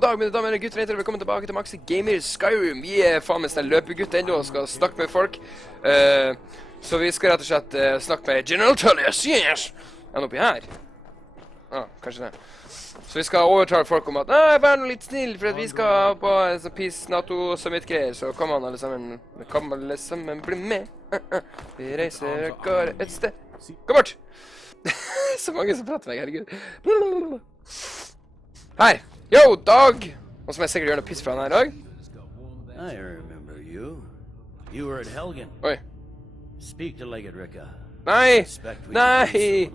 God dag, mine damer og gutter, og velkommen tilbake til Maxi Gamer Skyrim. Vi faen med sånn løpegutt enda og skal snakke med folk. Så vi skal rett og slett snakke med General Tullius, yes! Er han oppi her? Kanskje det. Så vi skal overtale folk om at vær nå litt snill, for at vi skal på en sånn peace, NATO, summit-greier. Så kom alle sammen bli med. Vi reiser og går et sted. Kom bort! Så mange som prater meg, herregud. Hei! Yo, Dag! Og som jeg sikkert gjør noe piss fra han her, Dag. I remember you. You were at Helgen. Oi. Speak to Leggett, Ricka. Nei! Nei!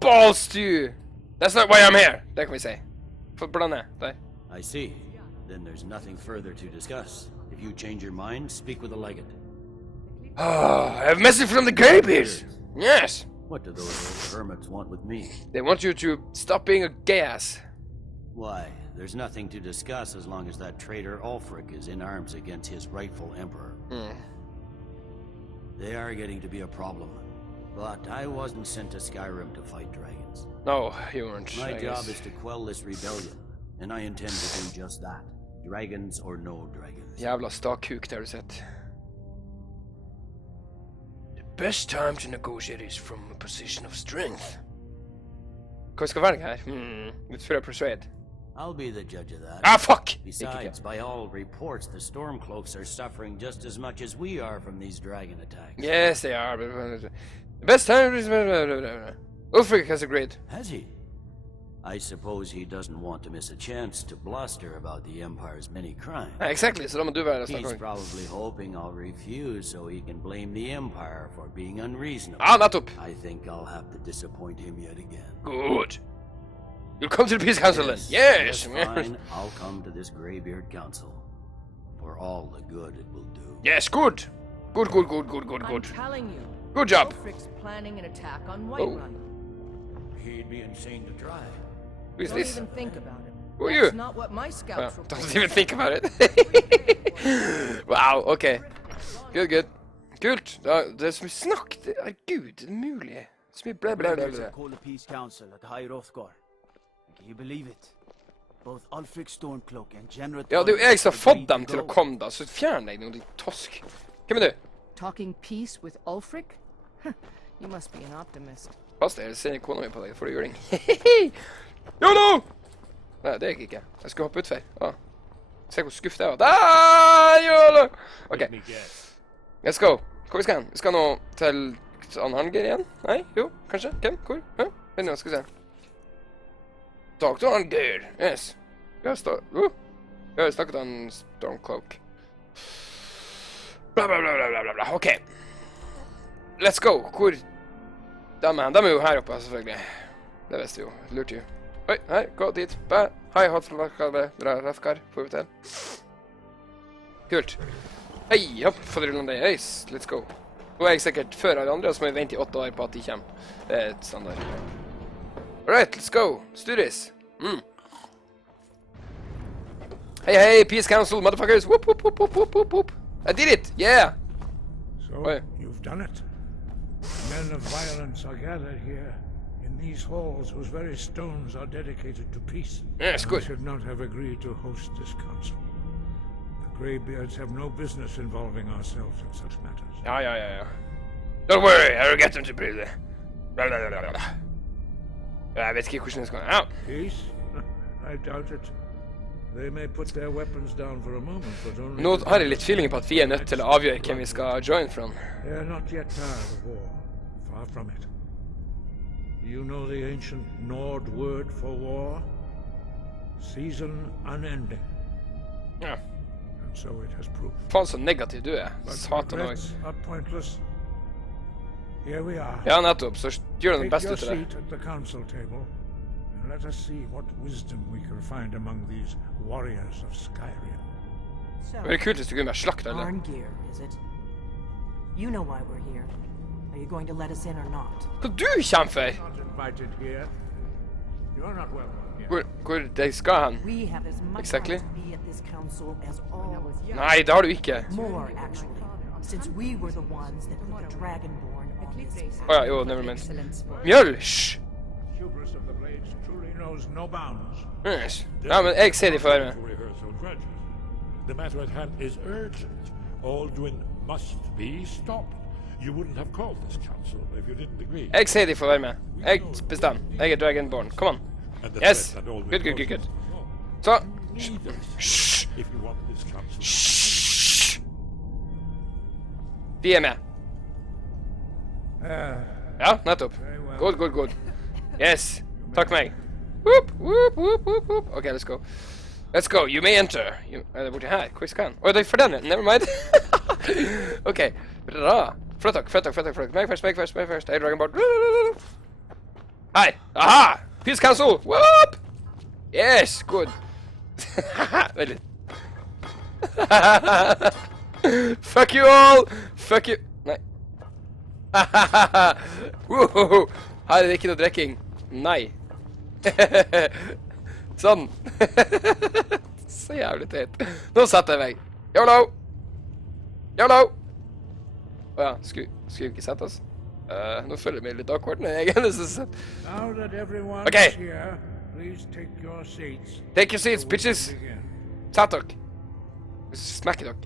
Balls to you! That's not why I'm here! Det kan vi si. Få blande. Der. I see. Then there's nothing further to discuss. If you change your mind, speak with the Leggett. I have a message from the Greybeards! Yes! What do those old hermits want with me? They want you to stop being a gay ass. Why, there's nothing to discuss as long as that traitor Ulfric is in arms against his rightful emperor. They are getting to be a problem. But I wasn't sent to Skyrim to fight dragons. No, you weren't. My job is to quell this rebellion, and I intend to do just that. Dragons or no dragons. Jävla stakkuk, det har du sett. The best time to negotiate is from a position of strength. Hva skal velge her? Litt før jeg persuade. I'll be the judge of that. Ah, fuck! Besides, by all reports, the Stormcloaks are suffering just as much as we are from these dragon attacks. Yes, they are. The best time is... Ulfric has agreed. Has he? I suppose he doesn't want to miss a chance to bluster about the Empire's many crimes. Exactly, so da må du være He's probably hoping I'll refuse so he can blame the Empire for being unreasonable. Nettopp! I think I'll have to disappoint him yet again. Good. You'll come to the Peace Council then? Yes! Fine, I'll come to this Greybeard Council. For all the good it will do. Yes, good! Good. I'm telling you. Good job! Ulfric's planning an attack on Whiterun. He'd be insane to try. Who is Don't this? even think about it. Who are you? That's not what my scouts report. Don't even think about it. Wow, okay. Good. Kult. Det er så mye snakk. Herregud, det er mulig. Så mye blæ. Call the peace council at High Hrothgar. Can you believe it? Both Ulfric Stormcloak and General... Ja, det er jo jeg som har fått dem til å komme da, så fjern deg noe tosk. Hvem er du? Talking peace with Ulfric? You must be an optimist. Pass deg, jeg ser kona mi på deg, for du gjør det. YOLO! Nei, det er jeg ikke. Jeg skulle hoppe utfor. Se hvor skuff det var. YOLO! Ok. Let's go. Hvor vi skal hen? Vi skal nå til Anhanger igjen? Nei? Jo, kanskje? Hvem? Hvor? Vent nå, skal vi se. Dr. Anhanger. Yes. Vi har snakket om Stormcloak. Bla. Ok. Let's go. Hvor? De er jo her oppe, selvfølgelig. Det visste jo. Lurte jo. Oi, her. Gå dit. Hei, Hrothgar. Får vi til. Kult. Hei, hopp. Få rulle om det. Yes, let's go. Nå er jeg sikkert før alle andre, så må jeg vente i 8 år på at de kommer. Det er et standard. Alright, let's go. Let's do this. Hey, Peace Council, motherfuckers. Whoop. I did it. Yeah. So, you've done it. Men of violence are gathered here in these halls whose very stones are dedicated to peace. Yes, good. We should not have agreed to host this council. The Greybeards have no business involving ourselves in such matters. Ja. Don't worry, I'll get them to be there. Jeg vet ikke hvordan det skal... Peace? I doubt it. They may put their weapons down for a moment, but only... Nå har jeg litt feeling på at vi er nødt til å avgjøre hvem vi skal join from. They are not yet tired of war. Far from it. You know the ancient Nord word for war? Season unending. Ja. And so it has proved. Faen så negativ du er. But Satan regrets også. are pointless. Here we are. Ja, nettopp. Så gjør den beste ut Take av your det. seat at the council table, and let us see what wisdom we can find among these warriors of Skyrim. So, Det er kult hvis du kunne være slakt eller? Gear, is it? You know why we're here. Are you going to let us in or not? Hvor du kommer for? Not invited here. You're not welcome here. Hvor de skal hen? We have as much Exactly. right to be at this council as all. Nei, det har du ikke. More, actually. Since we were the ones that put the Dragonborn on this path. Åja, jo, never mind. Mjøl, hysj! hubris of the blades truly knows no bounds. Yes. Ja, men jeg ser de for meg. The matter at hand is urgent. All doing must be stopped. You wouldn't have called this council if you didn't agree. Jeg ser de for meg. Jeg bestemmer. Jeg er Dragonborn. Come on. Yes. Good. Så. Shh. Shh. De er med. Ja, nettopp. Good. Yes. Takk meg. Whoop. Okay, let's go. Let's go. You may enter. Er det borti her? Quick scan. Åh, det er for den. Never mind. Ok. Bra. Flott. Meg først. Hei, Dragonborn. Hei. Aha! Peace Council. Whoop! Yes, good. Vent litt. Fuck you all! Fuck you. Nei. Woho! Her er det ikke noe drikking. Nei. Sånn. Så jævlig teit. Nå setter jeg meg. YOLO! Åja, skulle vi ikke sette oss? Nå føler jeg meg litt awkward når jeg er så sett. Ok. Take your seats, bitches. Sett dere. Smekker dere.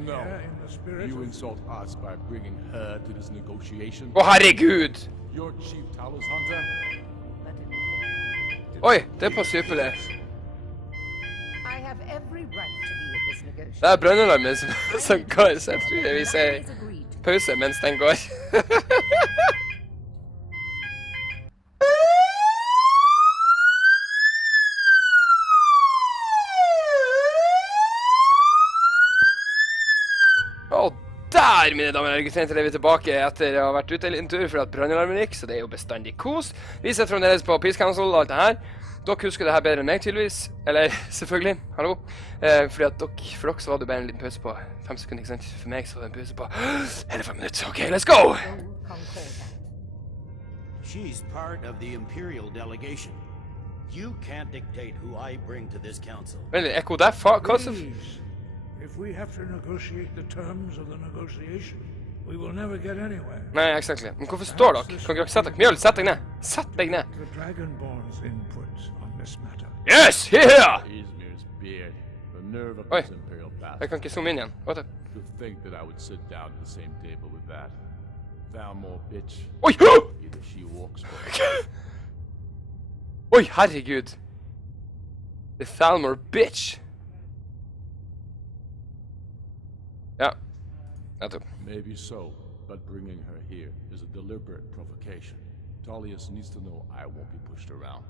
No, you insult us by bringing her to this negotiation. Å, herregud! Your chief Talos hunter. Oi, det passer ypperlig. I have every right to be at this negotiation. Det er brønnalarmen som går, så jeg tror vi ser pause mens den går. Og der, mine damer og herrer, er vi tilbake etter å ha vært ute en tur for at brannalarmen gikk, så det er jo bestandig kos. Vi setter fremdeles på Peace Council og alt det her. Dere husker det her bedre enn meg, tydeligvis. Eller, selvfølgelig. Hallo. For dere så var det bare en liten pause på 5 sekunder, ikke sant? For meg så var det en pause på hele 5 minutter. Ok, let's go! She's part of the Imperial delegation. You can't dictate who I bring to this council. Vent litt, ekko der? Hva så? If we have to negotiate the terms of the negotiation, we will never get anywhere. Nei, exactly. Men hvorfor står dere? Kan dere sette dere? Mjøl, sett deg ned. Sett deg ned. The Dragonborn's input on this matter. Yes, here! Izmir's beard, the nerve of Oi. this Imperial bastard. Jeg kan ikke zoome inn igjen. What the? To think that I would sit down at the same table with that. Valmore bitch. Oi! Either she walks or Oi, herregud. The Thalmor bitch. Ja, nettopp. maybe so, but bringing her here is a deliberate provocation. Tullius needs to know I won't be pushed around.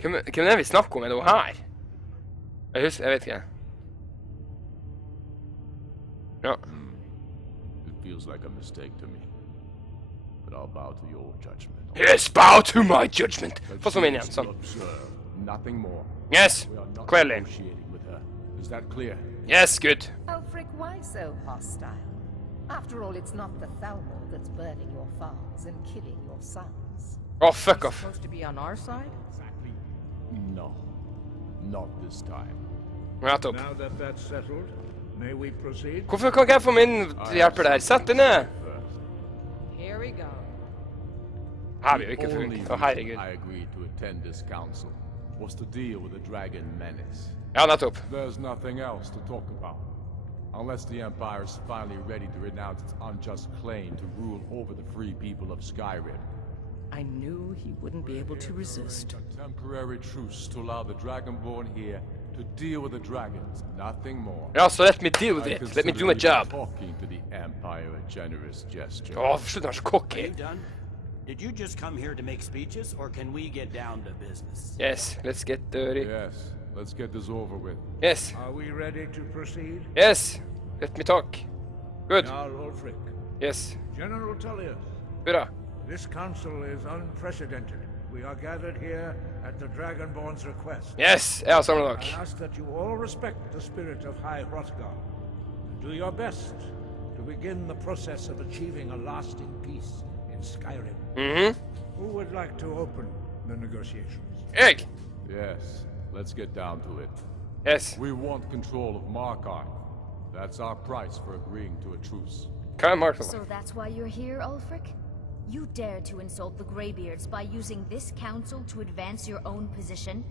Hvem er det vi snakker om? Er det noe her? Jeg vet ikke. Ja. It feels like a mistake to me. But I'll bow to your judgment. Yes, bow to my judgment! Få som inn igjen, sånn. Observe, nothing more. Yes, We are not clearly. negotiating with her. Is that clear? Yes, good. Ulfric, why so hostile? After all, it's not the Thalmor that's burning your farms and killing your sons. Oh, fuck off. Supposed to be on our side? No. Not this time. Nettopp. Now that that's settled, may we proceed? Hvorfor kan ikke jeg få min hjelper der? Sett deg ned! Here we go. Her vil jo The ikke only funke. Å, reason herregud. I agreed to attend this council was to deal with the dragon menace. Ja, nettopp. There's nothing else to talk about. Unless the Empire is finally ready to renounce its unjust claim to rule over the free people of Skyrim. I knew he wouldn't be able to resist. A temporary truce to allow the Dragonborn here to deal with the dragons, nothing more. Ja, so let me deal with I it. Let me do my consider job. talking to the Empire a generous gesture. Åh, slutt å være så Are cocky. you done? Did you just come here to make speeches, or can we get down to business? Yes, let's get dirty. Yes, let's get this over with. Yes, Are we ready to proceed? yes. Let me talk. Good. Jarl Ulfric, Yes. General Tullius, Bra. this council is unprecedented. We are gathered here at the Dragonborn's request. Yes, jeg har samlet I dere. ask that you all respect the spirit of High Hrothgar and do your best to begin the process of achieving a lasting peace in Skyrim. Who would like to open the negotiations? Jeg! Yes, let's get down to it. Yes. We want control of Markarth. That's our price for agreeing to a truce. Hva Mark? So that's why you're here, Ulfric? You dare to insult the Greybeards by using this council to advance your own position?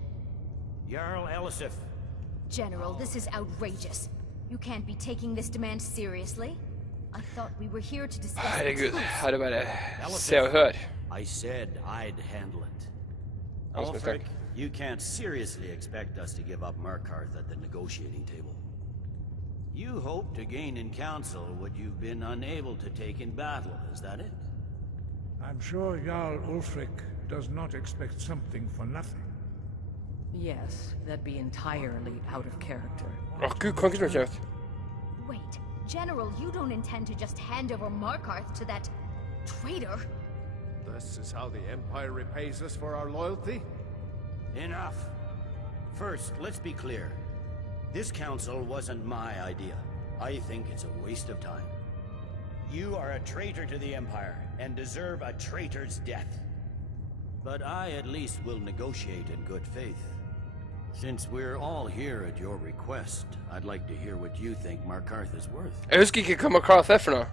Jarl Elisif. General, this is outrageous. You can't be taking this demand seriously. I thought we were here to discuss the Herregud, truce. her er bare se og hør. I said I'd handle it. I was Ulfric, mistaken. you can't seriously expect us to give up Markarth at the negotiating table. You hope to gain in council what you've been unable to take in battle, is that it? I'm sure Jarl Ulfric does not expect something for nothing. Yes, that'd be entirely out of character. Åh gud, kan ikke slå kjeft. Wait, General, you don't intend to just hand over Markarth to that traitor? This is how the Empire repays us for our loyalty? Enough. First, let's be clear. This council wasn't my idea. I think it's a waste of time. You are a traitor to the Empire, and deserve a traitor's death. But I at least will negotiate in good faith. Since we're all here at your request, I'd like to hear what you think Markarth is worth. Jeg husker ikke hva Markarth er for noe.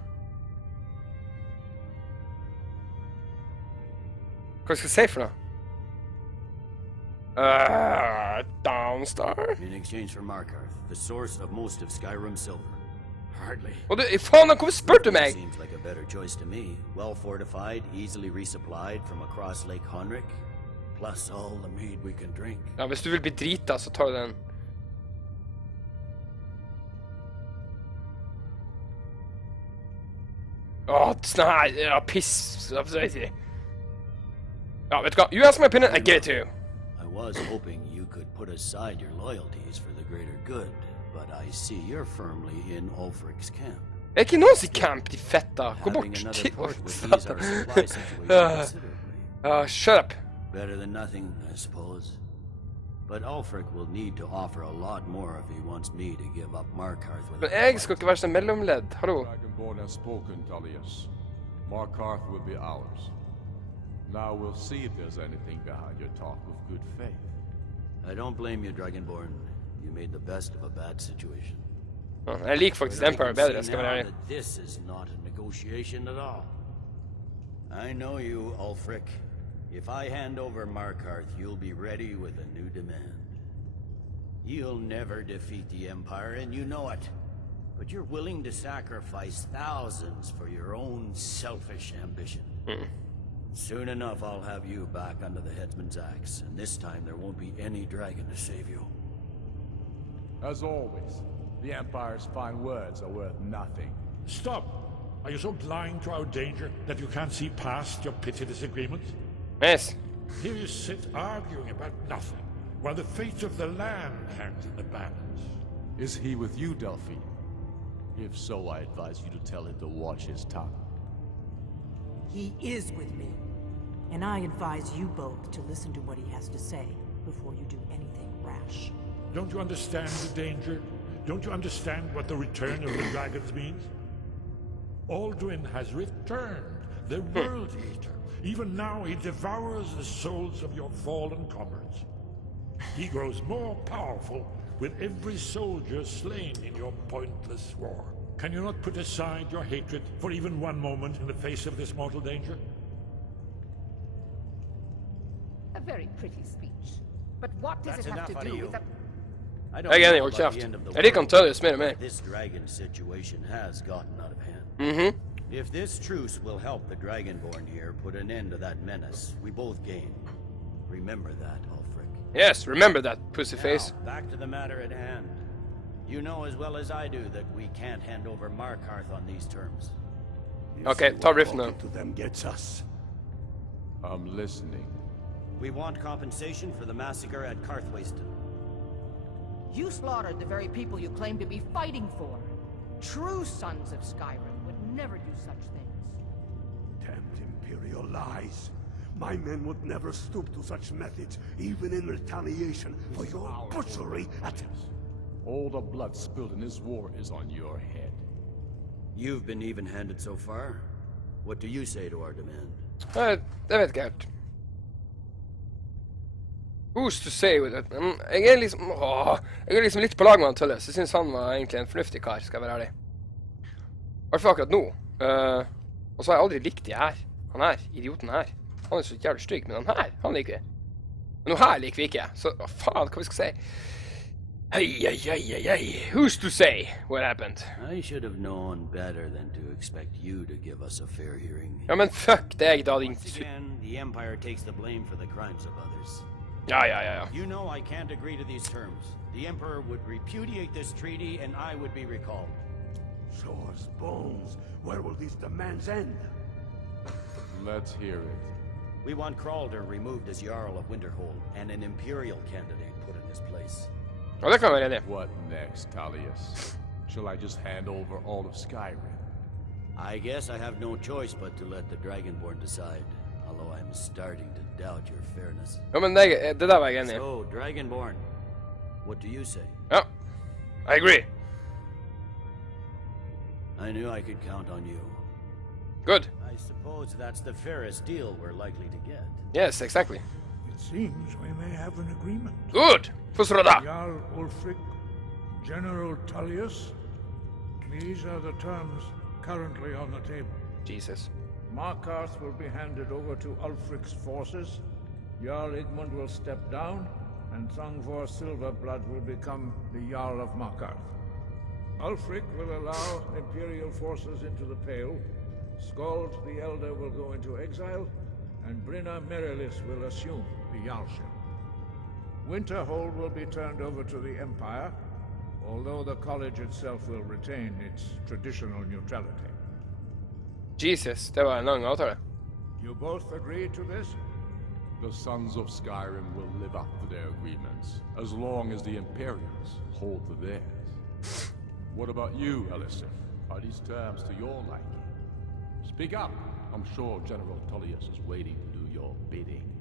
Hva skal jeg si for noe? Downstar? In exchange for Markarth, the source of most of Skyrim's silver. Hardly. Og du, faen, hvorfor spør du meg? Seems like a better choice to me. Well fortified, easily resupplied from across Lake Honric, plus all the mead we can drink. Ja, hvis du vil bli drita, så tar du den. Åh, sånn her, ja, piss. Ja, vet du hva? You ask my opinion, I give it to you. I was hoping you could put aside your loyalties for the greater good, but I see you're firmly in Ulfric's camp. Det er ikke noen som camp, de fetta. Gå Having bort. another port would ease our supply situation considerably. Shut up. Better than nothing, I suppose. But Ulfric will need to offer a lot more if he wants me to give up Markarth Men without jeg skal ikke være sånn mellomledd. Hallo. Dragonborn has spoken, Tullius. Markarth will be ours. Now we'll see if there's anything behind your talk of good faith. I don't blame you, Dragonborn. You made the best of a bad situation. Jeg liker faktisk But I Empire can bedre, see skal være now ærlig. that this is not a negotiation at all. I know you, Ulfric. If I hand over Markarth, you'll be ready with a new demand. You'll never defeat the Empire, and you know it. But you're willing to sacrifice thousands for your own selfish ambition. Soon enough, I'll have you back under the headsman's axe, and this time there won't be any dragon to save you. As always, the Empire's fine words are worth nothing. Stop! Are you so blind to our danger that you can't see past your petty disagreements? Yes. Here you sit arguing about nothing, while the fate of the land hangs in the balance. Is he with you, Delphi? If so, I advise you to tell him to watch his tongue. He is with me. And I advise you both to listen to what he has to say before you do anything rash. Don't you understand the danger? Don't you understand what the return of the dragons means? Alduin has returned, the World Eater. Even now he devours the souls of your fallen comrades. He grows more powerful with every soldier slain in your pointless war. Can you not put aside your hatred for even one moment in the face of this mortal danger? A very pretty speech. But what does That's it have enough to out do of with you. the... I don't Jeg er enig, know hold about the kjeft. end of the Jeg liker world, Antonius mer og mer. but this dragon situation has gotten out of hand. Mhm. If this truce will help the Dragonborn here put an end to that menace, we both gain. Remember that, Ulfric. Yes, remember that, pussy face. Now, back to the matter at hand. You know as well as I do that we can't hand over Markarth on these terms. Okay, ta riffen nå. To them gets us. I'm listening. We want compensation for the massacre at Karthwasten. You slaughtered the very people you claim to be fighting for. True sons of Skyrim would never do such things. Damned Imperial lies. My men would never stoop to such methods, even in retaliation for your butchery at... All the blood spilled in this war is on your head. You've been even-handed so far. What do you say to our demand? Jeg vet ikke helt. Who's to say with it? Jeg er liksom litt på lag med han Tulles. Jeg synes han var egentlig en fornuftig kar, skal jeg være ærlig. I hvert fall akkurat nå. Og så har jeg aldri likt de her. Han her, idioten her. Han er så jævlig stygg, men han liker vi. Men noe her liker vi ikke. Så faen, hva vi skal si? Hey. Who's to say what happened? I should have known better than to expect you to give us a fair hearing. Ja, men fuck deg da, din... Once again, the Empire takes the blame for the crimes of others. Ja. You know I can't agree to these terms. The Emperor would repudiate this treaty and I would be recalled. Show us bones. Where will these demands end? Let's hear it. We want Kralder removed as Jarl of Winterhold and an Imperial candidate put in his place. Ja, det kan være enig. What next, Tullius? Shall I just hand over all of Skyrim? I guess I have no choice but to let the Dragonborn decide, although I'm starting to doubt your fairness. Ja, men det der var jeg enig i. So, Dragonborn, what do you say? Ja, I agree. I knew I could count on you. Good. I suppose that's the fairest deal we're likely to get. Yes, exactly. It seems we may have an agreement. Good. Fredsråd. Jarl Ulfric, General Tullius. These are the terms currently on the table. Jesus. Markarth will be handed over to Ulfric's forces. Jarl Igmund will step down, and Thongvor Silverblood will become the Jarl of Markarth. Ulfric will allow Imperial forces into the Pale. Skald the Elder will go into exile, and Brynna Merilis will assume the Jarlship. Winterhold will be turned over to the Empire, although the college itself will retain its traditional neutrality. Jesus, det var en lang avtale. You both agree to this? The sons of Skyrim will live up to their agreements, as long as the Imperials hold to theirs. What about you, Ellison? Are these terms to your liking? Speak up. I'm sure General Tullius is waiting to do your bidding.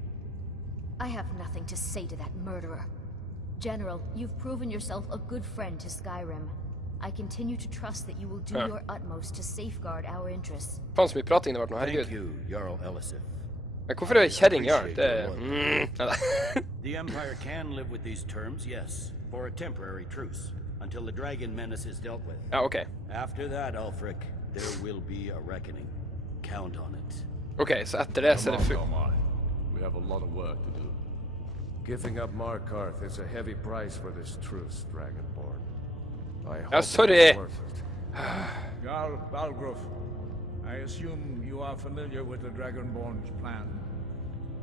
I have nothing to say to that murderer. General, you've proven yourself a good friend to Skyrim. I continue to trust that you will do your utmost to safeguard our interests. Faen så mye prating det har vært nå, herregud. Thank you, Jarl Elisif. Men hvorfor er kjerring Jarl? Det The Empire can live with these terms, yes, for a temporary truce, until the dragon menace is dealt with. Ja, ok. After that, Ulfric, there will be a reckoning. Count on it. Ok, så etter det så er det We have a lot of work to do. Giving up Markarth is a heavy price for this truce, Dragonborn. I hope sorry. it's worth it. Jarl Balgruf, I assume you are familiar with the Dragonborn's plan.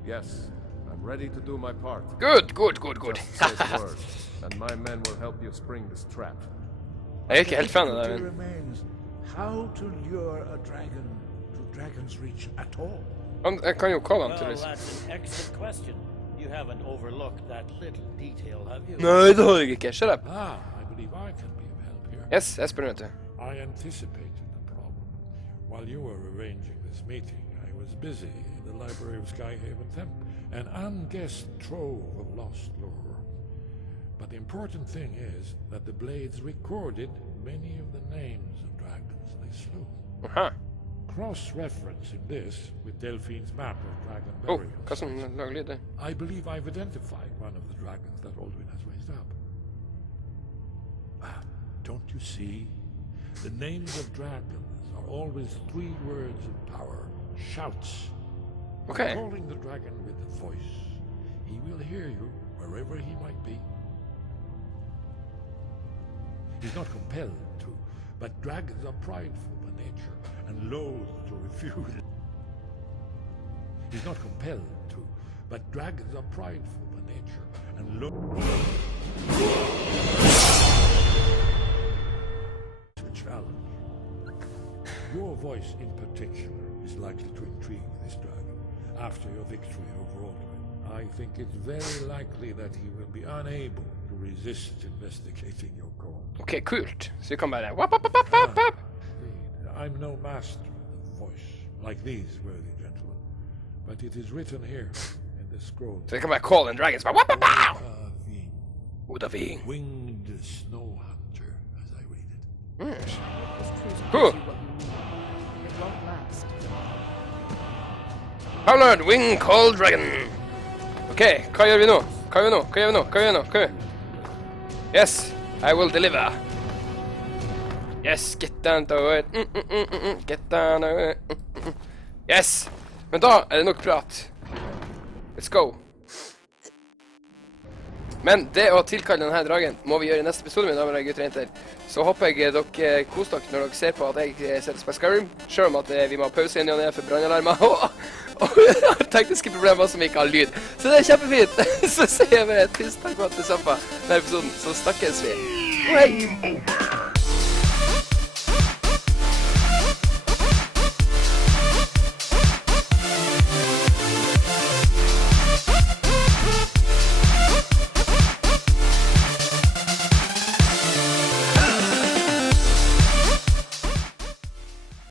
Yes, I'm ready to do my part. Good. Just say the word, and my men will help you spring this trap. Jeg er ikke helt fan av det, It men... remains how to lure a dragon to Dragon's Reach at all. Jeg kan jo kalle han til Well, liksom. that's an excellent question. You haven't overlooked that little detail, have you? Nei, det har jeg ikke. Shut up. I believe I can be of help here. Yes, jeg spør vet du. I anticipated the problem. While you were arranging this meeting, I was busy in the library of Skyhaven Temp, an unguessed trove of lost lore. But the important thing is that the blades recorded many of the names of dragons they slew. Cross-referencing this with Delphine's map of dragon burials. Hva som lager lyd det? I believe I've identified one of the dragons that Aldwin has raised up. Don't you see? The names of dragons are always 3 words of power, shouts. Okay. Calling the dragon with a voice. He will hear you wherever he might be. He's not compelled to, but dragons are prideful by nature and loath to refuse. He's not compelled to, but dragons are prideful by nature and loath to challenge. Your voice in particular is likely to intrigue this dragon after your victory over Aldwin. I think it's very likely that he will be unable to resist investigating your call. Ok, kult. Så vi kan bare... I'm no master of the voice, like these worthy gentlemen, but it is written here in the scroll. Så vi kan bare call en dragon. Udaving. Winged snow hunter, as I read it. Cool. It won't last. Howlard, wing call dragon. Ok, hva gjør vi nå? Hva gjør vi nå? Yes, I will deliver. Yes, get down to it. Get down to it. Yes! Men da det nok prat. Let's go. Men det å tilkalle denne dragen må vi gjøre i neste episode, mine damer og gutter og jenter. Så håper jeg dere koser dere når dere ser på at jeg setter på Skyrim, selv om at vi må ha pause inn og ned for brannalarmer og tekniske problemer som ikke har lyd. Så det kjempefint. Så sier jeg bare tusen takk for at du så på denne episoden, så snakkes vi. Hei!